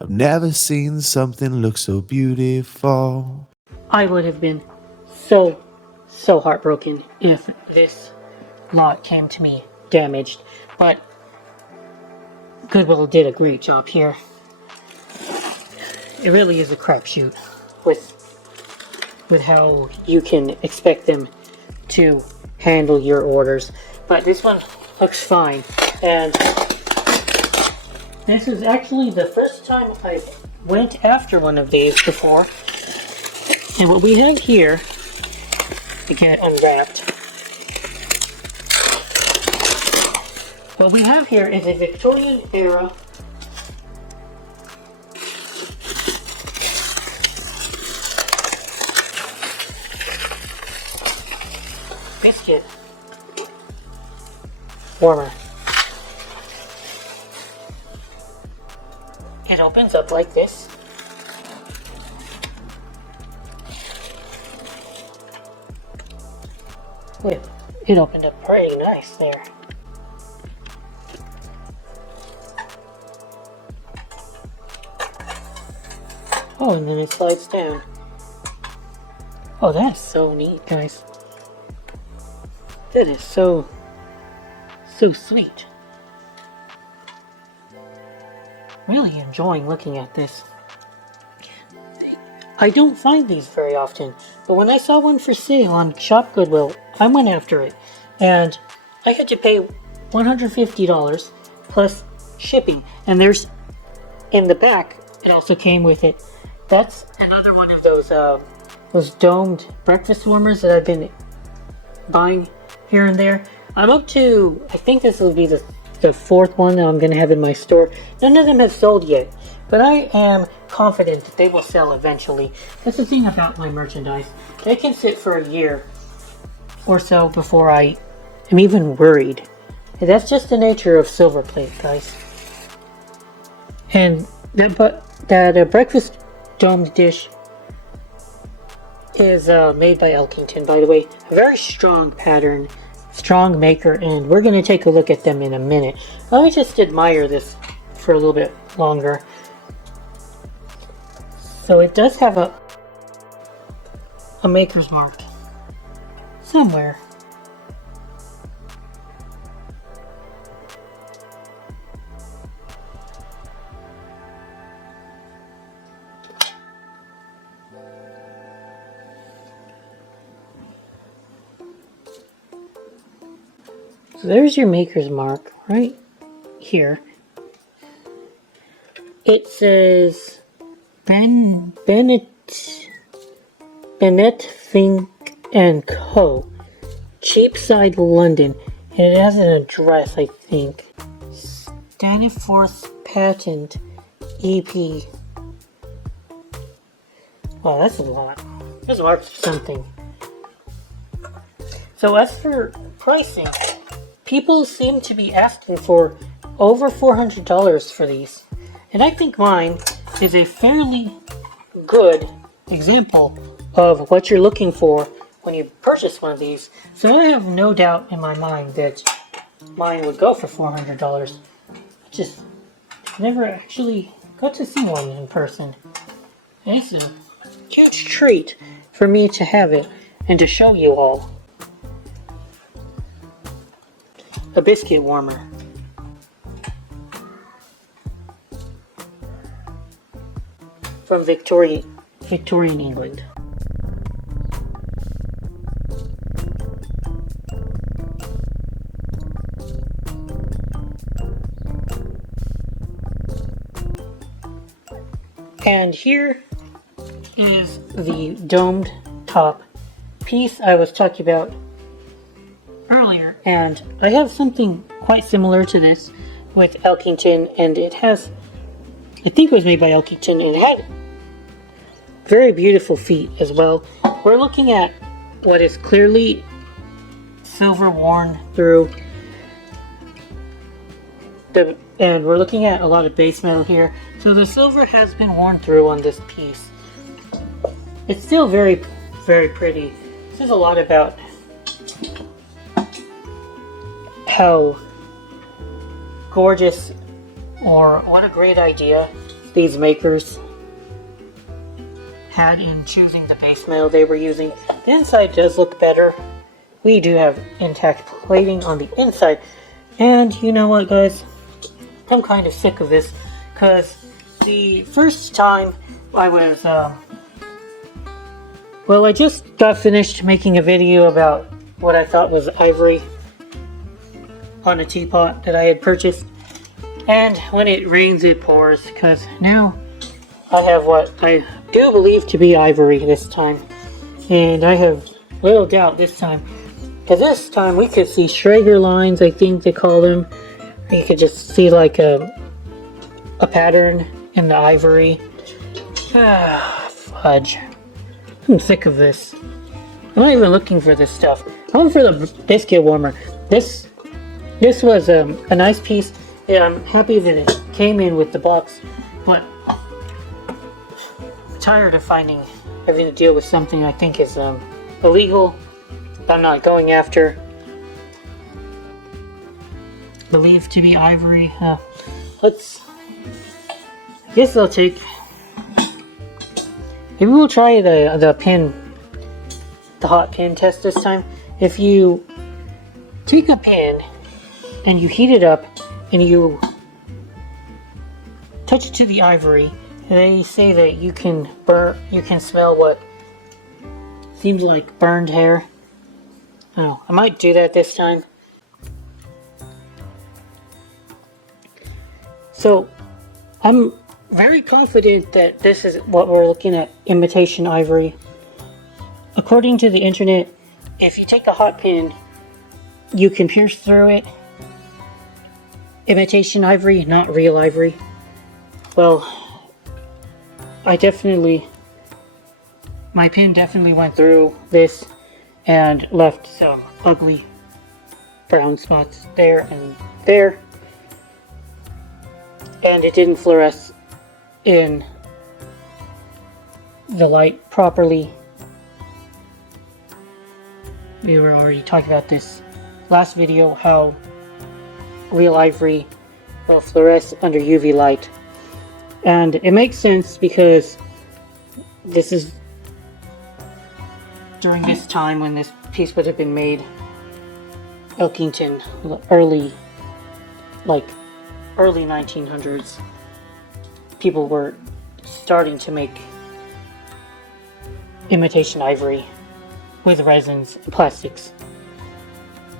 I've never seen something look so beautiful. I would have been so heartbroken if this lot came to me damaged, but Goodwill did a great job here. It really is a crapshoot with how you can expect them to handle your orders, but this one looks fine. And this is actually the first time I went after one of these before. And what we have here, to get unwrapped, what we have here is a Victorian era biscuit warmer. It opens up like this. Wait, it opened up pretty nice there. Oh, and then it slides down. Oh, that's so neat, guys. That is so sweet. Really enjoying looking at this. I don't find these very often, but when I saw one for sale on Shop Goodwill, I went after it, and I had to pay $150 plus shipping. And there's, in the back, it also came with it. That's another one of those domed breakfast warmers that I've been buying here and there. I'm up to, I think this will be the fourth one that I'm going to have in my store. None of them have sold yet, but I am confident that they will sell eventually. That's the thing about my merchandise. They can sit for a year or so before I am even worried. And that's just the nature of silver plate, guys. And that breakfast domed dish is made by Elkington, by the way. A very strong pattern, strong maker, and we're going to take a look at them in a minute. Let me just admire this for a little bit longer. So it does have a maker's mark somewhere. So there's your maker's mark right here. It says Bennett Fink and Co. Cheapside, London. And it has an address, I think. Staniforth Patent EP. Wow, that's a lot. That's worth something. So as for pricing, people seem to be asking for over $400 for these. And I think mine is a fairly good example of what you're looking for when you purchase one of these. So I have no doubt in my mind that mine would go for $400. I just never actually got to see one in person. And it's a huge treat for me to have it and to show you all. A biscuit warmer. From Victorian England. And here is the domed top piece I was talking about earlier, and I have something quite similar to this with Elkington, and it has, I think it was made by Elkington, and it had very beautiful feet as well. We're looking at what is clearly silver worn through, and we're looking at a lot of base metal here. So the silver has been worn through on this piece. It's still very, very pretty. This is a lot about how gorgeous, or what a great idea these makers had in choosing the base metal they were using. The inside does look better. We do have intact plating on the inside. And you know what, guys? I'm kind of sick of this, because the first time I was, well, I just got finished making a video about what I thought was ivory on a teapot that I had purchased. And when it rains, it pours, because now I have what I do believe to be ivory this time. And I have little doubt this time, because this time we could see Schrager lines, I think they call them. You could just see like a pattern in the ivory. Fudge. I'm sick of this. I'm not even looking for this stuff. I'm for the biscuit warmer. This was a nice piece. Yeah, I'm happy that it came in with the box, but I'm tired of having to deal with something I think is illegal. I'm not going after. Believed to be ivory. I guess I'll take. Maybe we'll try the hot pin test this time. If you take a pin and you heat it up and you touch it to the ivory, they say that you can smell what seems like burned hair. Oh, I might do that this time. So, I'm very confident that this is what we're looking at, imitation ivory. According to the internet, if you take a hot pin, you can pierce through it. Imitation ivory, not real ivory. Well, my pin definitely went through this and left some ugly brown spots there and there. And it didn't fluoresce in the light properly. We were already talking about this last video, how real ivory will fluoresce under UV light. And it makes sense because this is during this time when this piece would have been made. Elkington, early 1900s. People were starting to make imitation ivory with resins and plastics.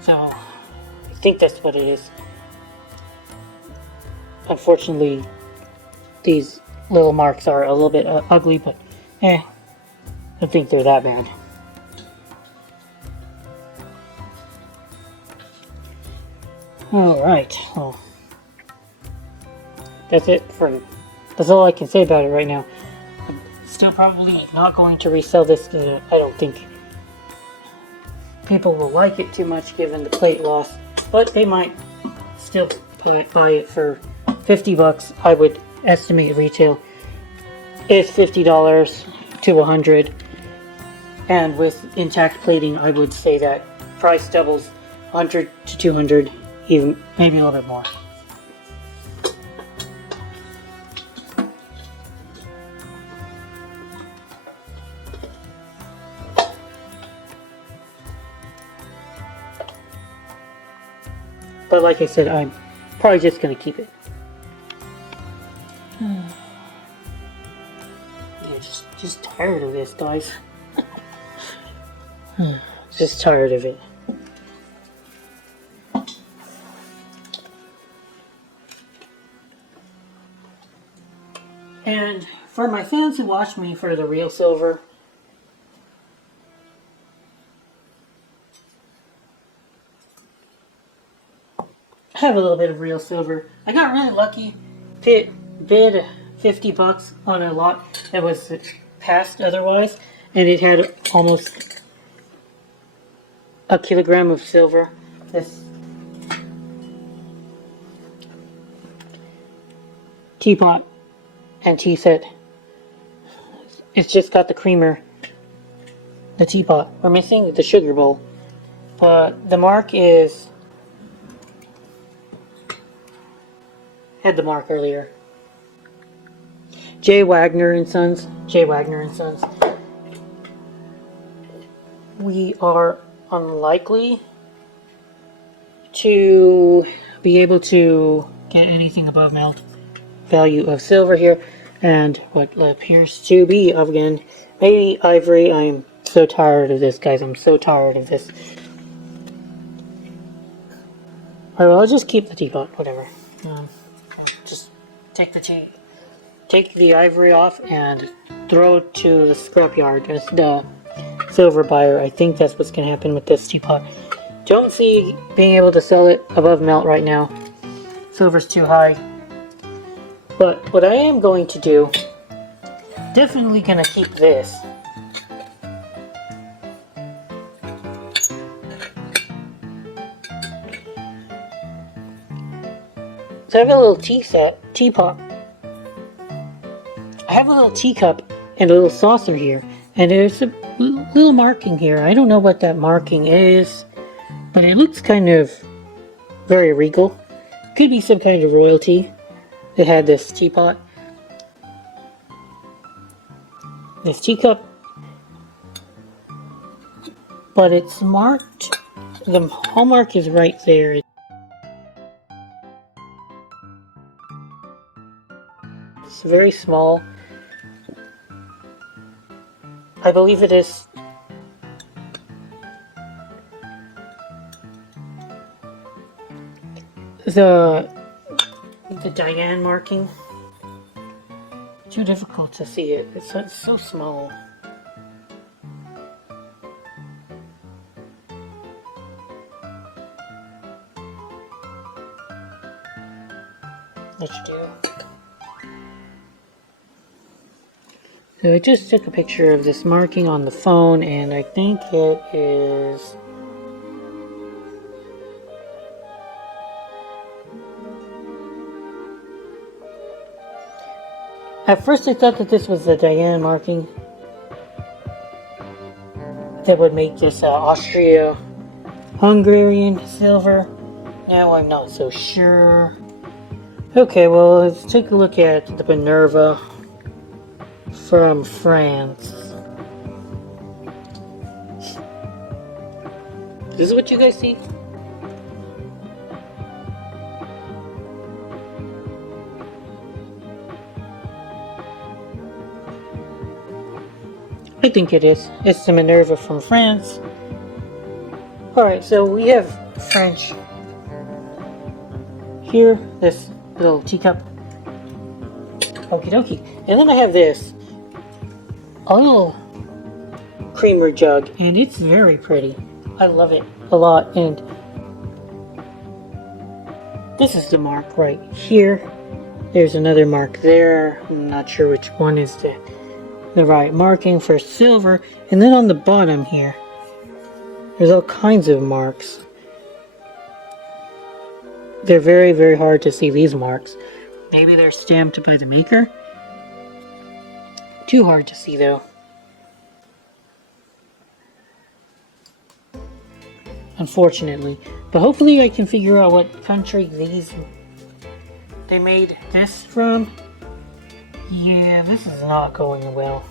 So, I think that's what it is. Unfortunately, these little marks are a little bit ugly, but I don't think they're that bad. Alright, well, that's all I can say about it right now. I'm still probably not going to resell this because I don't think people will like it too much given the plate loss, but they might still buy it for $50. I would estimate retail is $50 to $100, and with intact plating I would say that price doubles, $100 to $200, even maybe a little bit more. But like I said, I'm probably just going to keep it. Yeah, just tired of this, guys. Just tired of it. And for my fans who watch me for the real silver, I have a little bit of real silver. I got really lucky. Bid $50 on a lot that was passed otherwise, and it had almost a kilogram of silver. This teapot and tea set. It's just got the creamer, the teapot. We're missing the sugar bowl, but the mark is. Had the mark earlier. J. Wagner and Sons. J. Wagner and Sons. We are unlikely to be able to get anything above melt value of silver here, and what appears to be, again, maybe ivory. I am so tired of this, guys. I'm so tired of this. Alright, well, I'll just keep the teapot, whatever. Just take the ivory off and throw it to the scrapyard as the silver buyer. I think that's what's going to happen with this teapot. Don't see being able to sell it above melt right now. Silver's too high. But what I am going to do, definitely going to keep this. So I have a little teapot. I have a little teacup and a little saucer here, and there's a little marking here. I don't know what that marking is, but it looks kind of very regal. Could be some kind of royalty that had this teapot. This teacup. But it's marked, the hallmark is right there. It's very small. I believe it is the Diane marking. Too difficult to see it. It's so small. Let's do. So I just took a picture of this marking on the phone, and I think it is at first I thought that this was the Diane marking that would make this Austria-Hungarian silver. Now I'm not so sure. Okay, well, let's take a look at the Minerva from France. This is what you guys see? I think it is. It's the Minerva from France. Alright, so we have French here, this little teacup. Okie dokie. And then I have this, a little creamer jug, and it's very pretty. I love it a lot, and this is the mark right here. There's another mark there. I'm not sure which one is the right marking for silver. And then on the bottom here, there's all kinds of marks. They're very, very hard to see, these marks. Maybe they're stamped by the maker. Too hard to see though. Unfortunately. But hopefully I can figure out what country they made this from. Yeah, this is not going well.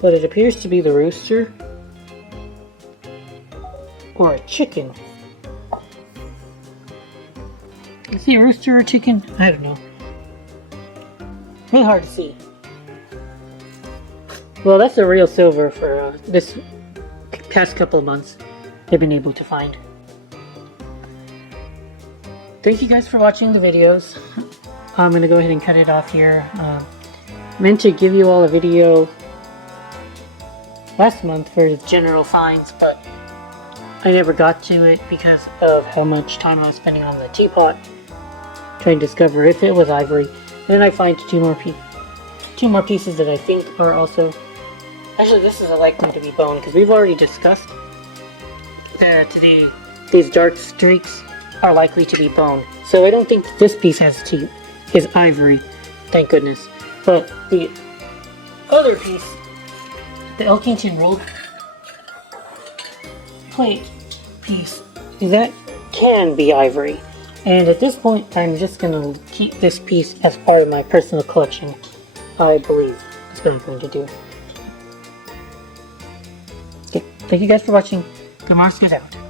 But it appears to be the rooster. Or a chicken. Is it a rooster or a chicken? I don't know. Really hard to see. Well, that's the real silver for this past couple of months they've been able to find. Thank you guys for watching the videos. I'm going to go ahead and cut it off here. Meant to give you all a video last month for the general finds, but I never got to it because of how much time I was spending on the teapot trying to discover if it was ivory. Then I find two more pieces that I think are also... Actually, this is likely to be bone, because we've already discussed that these dark streaks are likely to be bone. So I don't think this piece is ivory, thank goodness. But the other piece, the Elkington rolled plate piece, that can be ivory. And at this point, I'm just going to keep this piece as part of my personal collection. I believe that's what I'm going to do. Okay, thank you guys for watching. Good Biscuit out.